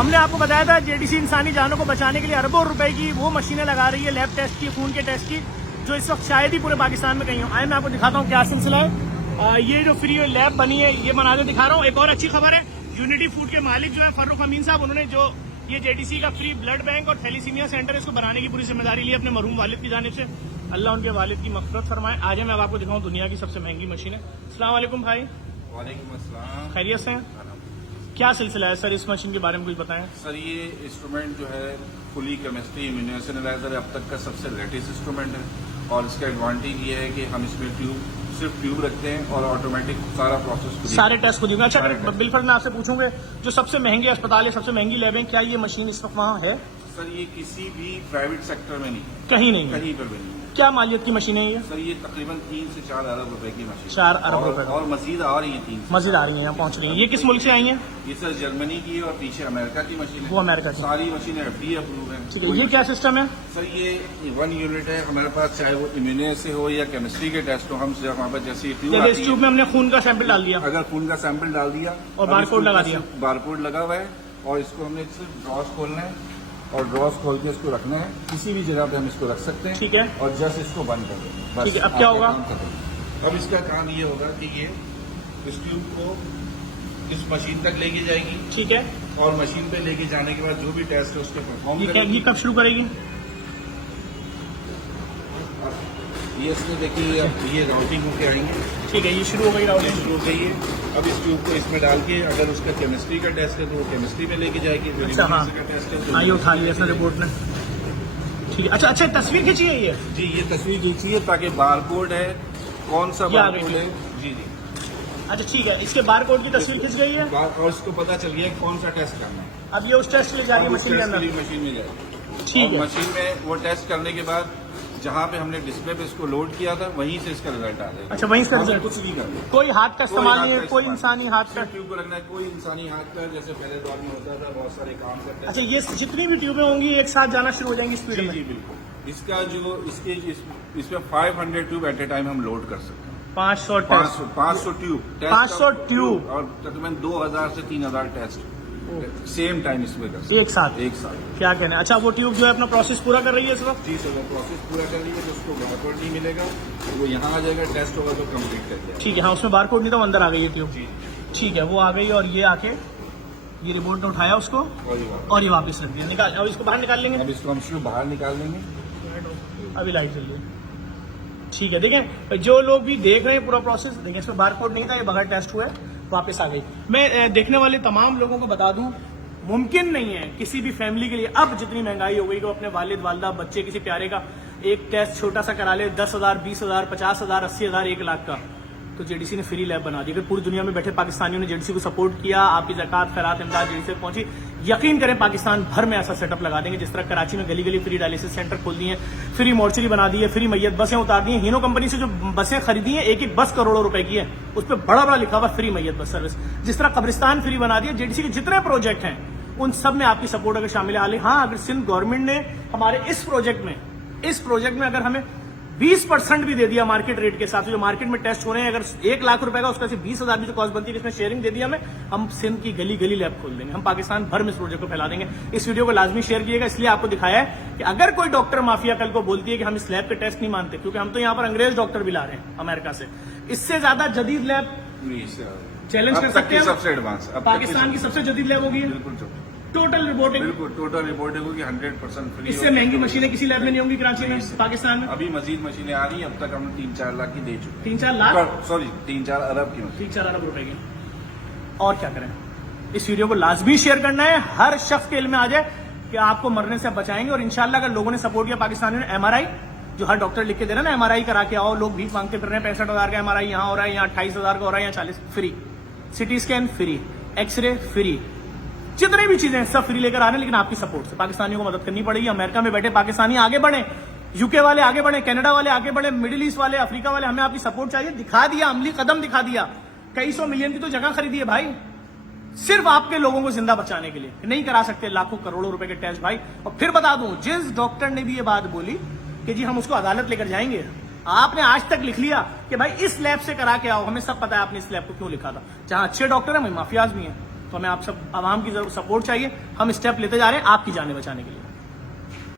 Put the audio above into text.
हमने आपको बताया था जेडीसी इंसानी जानों को बचाने के लिए अरबों रुपए की वो मशीनें लगा रही है लैब टेस्ट की, खून के टेस्ट की, जो इस वक्त शायद ही पूरे पाकिस्तान में कहीं हो। आए मैं आपको दिखाता हूँ क्या सिलसिला है। ये जो फ्री लैब बनी है ये बना के दिखा रहा हूँ। एक और अच्छी खबर है, यूनिटी फूड के मालिक जो है फर्रुख अमीन साहब, उन्होंने जो ये जेडीसी का फ्री ब्लड बैंक और थैलीसीमिया सेंटर इसको बनाने की पूरी जिम्मेदारी ली अपने मरहूम वालिद की जानिब से। अल्लाह उनके वालिद की मग़फ़िरत फरमाए। आज मैं अब आपको दिखाऊँ दुनिया की सबसे महंगी मशीन है। अस्सलाम वालेकुम भाई। वालेकुम अस्सलाम। खैरियत से हैं? क्या सिलसिला है सर, इस मशीन के बारे में कुछ बताएं। सर ये इंस्ट्रूमेंट जो है फुली केमिस्ट्री इम्यूनेशन एनालाइजर अब तक का सबसे लेटेस्ट इंस्ट्रूमेंट है और इसका एडवांटेज ये है कि हम इसमें सिर्फ ट्यूब रखते हैं और ऑटोमेटिक सारा प्रोसेस सारे टेस्ट खुद ही। अच्छा बिलफर मैं आपसे पूछूंगा, जो सबसे महंगे अस्पताल है, सबसे महंगी लैब है, क्या ये मशीन इस वक्त वहाँ है? सर ये किसी भी प्राइवेट सेक्टर में नहीं, कहीं नहीं, कहीं पर भी नहीं। क्या मालियत की मशीन है ये? सर ये तकरीबन 3 से 4 अरब रुपए की मशीन। 4 अरब रुपए और मजीद आ रही है, 3 मजीद आ रही है, यहाँ पहुँच रही है। ये किस मुल्क से आई है? ये सर जर्मनी की है और पीछे अमेरिका की मशीन है। वो अमेरिका की सारी मशीनें FDA अप्रूव है। ठीक है, ये क्या सिस्टम है? सर ये 1 यूनिट है हमारे पास, चाहे वो इम्यूने से हो या केमिस्ट्री के टेस्ट हो। हम वहाँ पर जैसे इस ट्यूब में हमने खून का सैंपल डाल दिया, अगर खून का सैंपल डाल दिया और बारकोड लगा दिया, बारकोड लगा हुआ है और इसको हमने सिर्फ ड्रॉस खोलना है और ड्रॉस खोल के इसको रखना है। किसी भी जगह पे हम इसको रख सकते हैं। ठीक है, और जस्ट इसको बंद कर दें। ठीक है, अब क्या होगा? अब इसका काम ये होगा कि ये इस ट्यूब को इस मशीन तक लेके जाएगी। ठीक है, और मशीन पे लेके जाने के बाद जो भी टेस्ट है उसके परफॉर्म करेगी। ये कब शुरू करेगी? ये इसमें देखिए ये राउटिंग होके आएंगे। ठीक है, ये शुरू हो गई राउटिंग, शुरू हो गई है। अब इस ट्यूब को इसमें डाल के अगर उसका केमिस्ट्री का टेस्ट है तो वो केमिस्ट्री में लेके जाएगी। अच्छा हाँ, का टेस्ट है हाँ ये उठा लिया इसने रिपोर्ट ने। ठीक है, अच्छा तस्वीर खींची है ये? जी ये तस्वीर खींचिए ताकि बारकोड है कौन सा बारकोड है। जी जी अच्छा ठीक है, इसके बारकोड की तस्वीर खींच गई है और इसको पता चल गया कौन सा टेस्ट करना है। अब ये उस टेस्ट के लिए जा रही है मशीन के अंदर। मशीन में जाएगी। ठीक है, मशीन में वो टेस्ट करने के बाद जहाँ पे हमने डिस्प्ले पे इसको लोड किया था वहीं से इसका रिजल्ट आ जाएगा। अच्छा वहीं से रिजल्ट, कुछ नहीं करना, कोई हाथ का इस्तेमाल नहीं है, कोई इंसानी हाथ का ट्यूब को रखना है, कोई इंसानी हाथ का जैसे पहले दौर में होता था, बहुत सारे काम करते हैं। अच्छा ये जितनी भी ट्यूबें होंगी एक साथ जाना शुरू हो जाएंगी स्पीड में? जी बिल्कुल। इसका जो इसमें 500 ट्यूब एट ए टाइम हम लोड कर सकते हैं। 500 ट्यूब 500 ट्यूब और तकरीबन 2000 से 3000 टेस्ट सेम टाइम इसमें कर एक साथ। क्या कहना है? अच्छा वो ट्यूब जो है अपना प्रोसेस पूरा कर रही है इस वक्त? जी सर, वो प्रोसेस पूरा कर रही है तो उसको बारकोड नहीं मिलेगा, तो वो यहाँ आ जाएगा, टेस्ट होगा तो कंप्लीट कर जाएगा। ठीक है, हाँ उसमें बारकोड नहीं था, वो अंदर आ गई है ट्यूब। ठीक है, वो आ गई और ये आके ये रिपोर्ट ने उठाया उसको और ये वापस रख दिया, निकाल। अब इसको बाहर निकाल लेंगे। अब इसको हम सिर्फ बाहर निकाल लेंगे। अभी लाइट चल रही है। ठीक है, देखें जो लोग भी देख रहे हैं पूरा प्रोसेस, देखें इसमें बारकोड नहीं था, ये बगैर टेस्ट हुआ है, वापस आ गई। मैं देखने वाले तमाम लोगों को बता दूं, मुमकिन नहीं है किसी भी फैमिली के लिए, अब जितनी महंगाई हो गई, तो अपने वालिद वालदा बच्चे किसी प्यारे का एक टेस्ट छोटा सा करा ले 10,000 20,000 50,000 80,000 1 लाख का, तो जेडीसी ने फ्री लैब बना दी। अगर पूरी दुनिया में बैठे पाकिस्तानियों ने जेडीसी को सपोर्ट किया, आपकी ज़कात खैरात इमदाद जेडीसी से पहुंची, यकीन करें पाकिस्तान भर में ऐसा सेटअप लगा देंगे जिस तरह कराची में गली गली फ्री डायलिसिस सेंटर खोल दिए, फ्री मोर्चरी बना दी है, फ्री मैयत बसें उतार दी हैं। हीनो कंपनी से जो बसें खरीदी हैं एक बस करोड़ों रुपए की है, उस पर बड़ा बड़ा लिखा हुआ फ्री मैयत बस सर्विस। जिस तरह कब्रिस्तान फ्री बना दिया, जेडीसी के जितने प्रोजेक्ट हैं उन सब में आपकी सपोर्ट अगर शामिल है। हाँ अगर सिंध गवर्नमेंट ने हमारे इस प्रोजेक्ट में अगर हमें 20% भी दे दिया मार्केट रेट के साथ, जो मार्केट में टेस्ट हो रहे हैं, अगर 1 लाख रुपए का उसका से 20,000 भी जो कॉस्ट बनती है, इसमें शेयरिंग दे दिया हमें, हम सिंध की गली गली लैब खोल देंगे, हम पाकिस्तान भर में इस प्रोजेक्ट को फैला देंगे। इस वीडियो को लाजमी शेयर कीजिएगा, इसलिए आपको दिखाया है कि अगर कोई डॉक्टर माफिया कल को बोलती है कि हम इस लैब के टेस्ट नहीं मानते, क्योंकि हम तो यहाँ पर अंग्रेज डॉक्टर भी ला रहे हैं अमेरिका से, इससे ज्यादा जदीद लैब चैलेंज कर सकते हैं। सबसे एडवांस पाकिस्तान की सबसे जदीद लैब होगी, टोटल रिपोर्टिंग, बिल्कुल टोटल रिपोर्टिंग होगी 100% फ्री। इससे महंगी मशीनें किसी लैब में नहीं होंगी कराची में, पाकिस्तान में। अभी मजीद मशीनें आ रही हैं, अब तक हमने 3-4 लाख की दे चुके। 3-4 लाख, सॉरी 3-4 अरब की, 3-4 अरब रुपए की। और क्या करें, इस वीडियो को लाजमी शेयर करना है, हर शख्स के इल्म में आ जाए कि आपको मरने से बचाएंगे। और इंशाल्लाह अगर लोगों ने सपोर्ट किया, पाकिस्तानियों ने MRI जो हर डॉक्टर लिख के दे रहा है ना, MRI करा के आओ, लोग भीख मांगते फिर रहे हैं, 65,000 का MRI यहाँ हो रहा है, यहाँ 28,000 का हो रहा है, यहाँ 40 free, CT scan free, x-ray free, जितनी भी चीजें सब फ्री लेकर आ रहे हैं, लेकिन आपकी सपोर्ट से पाकिस्तानियों को मदद करनी पड़ेगी। अमेरिका में बैठे पाकिस्तानी आगे बढ़े, यूके वाले आगे बढ़े, कनाडा वाले आगे बढ़े, मिडिल ईस्ट वाले, अफ्रीका वाले, हमें आपकी सपोर्ट चाहिए। दिखा दिया, अमली कदम दिखा दिया, कई 100 मिलियन की तो जगह खरीदी है भाई, सिर्फ आपके लोगों को जिंदा बचाने के लिए। नहीं करा सकते लाखों करोड़ों रुपए के टेस्ट भाई। और फिर बता दूं, जिस डॉक्टर ने भी ये बात बोली कि जी हम उसको अदालत लेकर जाएंगे, आपने आज तक लिख लिया कि भाई इस लैब से करा के आओ, हमें सब पता है आपने इस लैब को क्यों लिखा था। जहां अच्छे डॉक्टर है वहीं माफियाज भी हैं। तो हमें आप सब आवाम की सपोर्ट चाहिए। हम स्टेप लेते जा रहे हैं आपकी जानें बचाने के लिए।